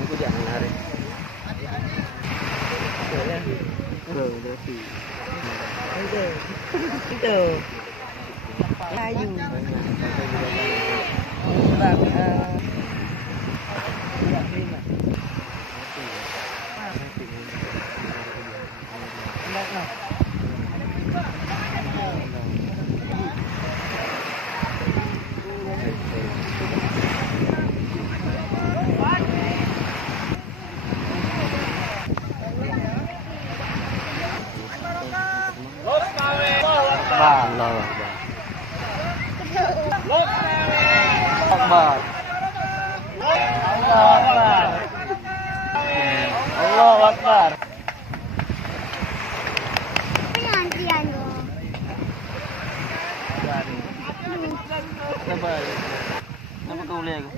Aku dia menarik. Berarti. Itu. Kayu. Bang, Allah Akbar. Allah Akbar. Allah Akbar. Pengantian lo. Sabar. Kenapa kau boleh aku?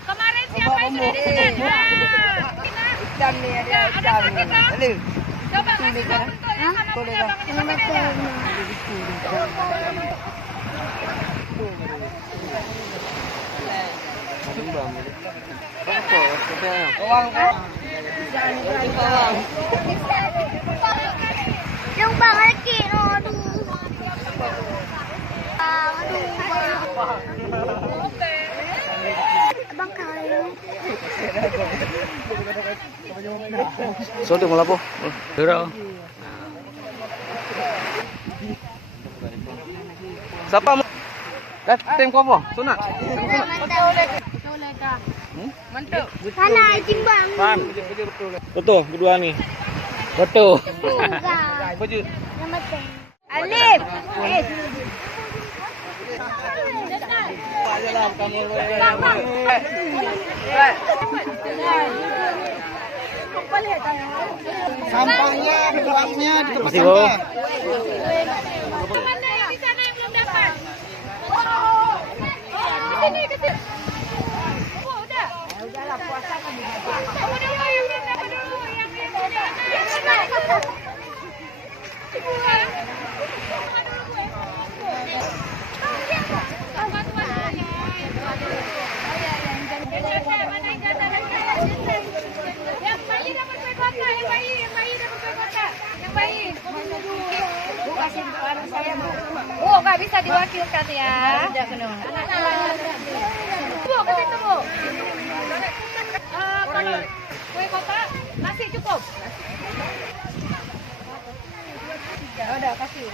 Kemarin siapa yang sudah disengat? Hitam nih, ada hitam. Boleh. Coba kasih tahu untuk yang sama punya bang ini sama dia. Yung bang lagi, aduh. Abang kayu. So, di mula po. Duro. Siapa mo? Tim ko po. Sunat. Mantap. Sana izin bang. Pan. Betul, kedua nih. Betul. Enggak. Baju. Nama teh. Alif. Sampahnya, gelasnya di tempat Masih, Bo. sampah. Mana yang di sana yang belum dapat? Ke sini, ke sini. Oh, udah. Udahlah puasa kan dibaca. Kamu dulu yang belum dapat dulu. Yang ini. Yang bayi dapat kue kotak, yang bayi dapat kue kotak, yang bayi. Bu kasih barang saya bu. Bu nggak bisa diwakilkan ya. Bu ke situ bu. Kalau kue kotak nasi cukup. Udah kasih.